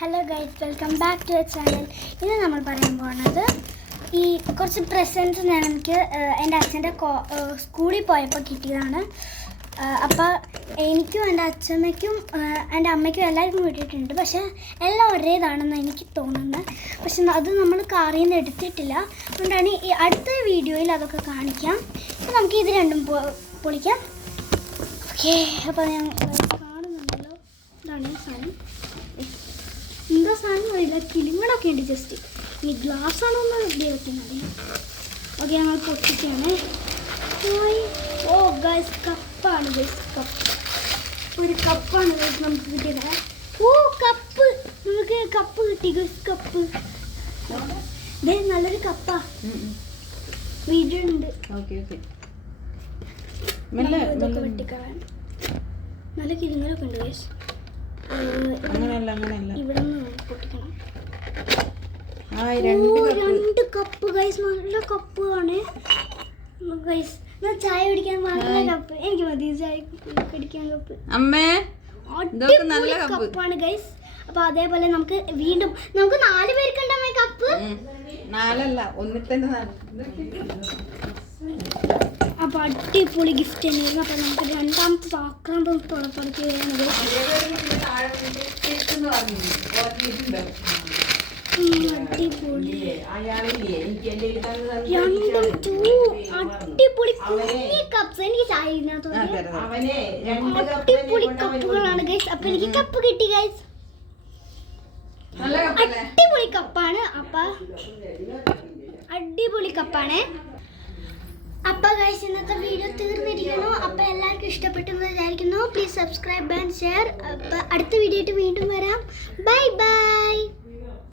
Hello guys, welcome back to channel. ഇന്ന് നമ്മൾ പറയാൻ പോകുന്നത് ഈ കുറച്ച് പ്രസൻറ്റ്സ് ഞാൻ എനിക്ക് എൻ്റെ അച്ഛൻ്റെ സ്കൂളിൽ പോയപ്പോൾ കിട്ടിയതാണ്. അപ്പോൾ എനിക്കും എൻ്റെ അച്ഛമ്മയ്ക്കും എൻ്റെ അമ്മയ്ക്കും എല്ലാവർക്കും കിട്ടിയിട്ടുണ്ട്. പക്ഷേ എല്ലാം ഒരേതാണെന്ന് എനിക്ക് തോന്നുന്നത്. പക്ഷെ അത് നമ്മൾ കാറിൽ നിന്ന് എടുത്തിട്ടില്ല. അതുകൊണ്ടാണ് ഈ അടുത്ത വീഡിയോയിൽ അതൊക്കെ കാണിക്കാം. അപ്പോൾ നമുക്ക് ഇത് രണ്ടും പൊളിക്കാം. ഓക്കെ, അപ്പോൾ ഞാൻ കാണുന്നുണ്ടല്ലോ, ഇതാണ് സാധനം. എന്താ സാധനം അറിയില്ല, കിളിങ്ങളൊക്കെ ഉണ്ട്. ജസ്റ്റ് ഈ ഗ്ലാസ് ആണോ എന്ന് റെഡിയാക്കുന്നത്. ഓക്കെ, ഞങ്ങൾ പൊട്ടിക്കാണ്. ഓ ഗൈസ്, കപ്പാണ് ഗൈസ്, കപ്പ്. ഒരു കപ്പാണ് ഗൈസ് നമുക്ക് കിട്ടിയത്. ഓ കപ്പ്, നമുക്ക് കപ്പ് കിട്ടി ഗൈസ്, കപ്പ്. ഇതേ നല്ലൊരു കപ്പാ. വീഡിയോ ഉണ്ട്. ഇതൊക്കെ വെട്ടിക്കളയാൻ നല്ല കിളിങ്ങളൊക്കെ ഉണ്ട് ഗൈസ്. ഇവിടെ പൊട്ടിക്കണം. രണ്ട് കപ്പ് ഗൈസ്, നല്ല കപ്പ് ആണ് ഗൈസ്. ചായ കുടിക്കാൻ നല്ല കപ്പ്. എനിക്ക് മതി ചായ കുടിക്കാൻ കപ്പ്. കപ്പാണ് ഗൈസ്. അപ്പൊ അതേപോലെ നമുക്ക് വീണ്ടും നമുക്ക് 4 പേർക്കുണ്ടാവും കപ്പ്. 4 ഒന്നിൽ തന്നെ. അപ്പൊ അടിപൊളി ഗിഫ്റ്റ് തന്നെയായിരുന്നു. അപ്പൊ നമുക്ക് രണ്ടാമത്തെ ആക്രാന്തം തുടക്കുകയാണ്. അടിപൊളി കുഞ്ഞി കപ്സ്. എനിക്ക് ചായ അടിപൊളി കപ്പുകളാണ് ഗൈസ്. അപ്പൊ എനിക്ക് കപ്പ് കിട്ടി ഗൈസ്. അടിപൊളി കപ്പാണ്. അപ്പൊ അടിപൊളി കപ്പാണ്. അപ്പൊ ഗൈസ്, ഇന്നത്തെ വീഡിയോ തീർന്നിരിക്കുന്നു. അപ്പൊ എല്ലാവർക്കും ഇഷ്ടപ്പെട്ടെന്ന് വിചാരിക്കുന്നു. Please subscribe and share. അപ്പൊ അടുത്ത വീഡിയോ ആയിട്ട് വീണ്ടും വരാം. Bye bye.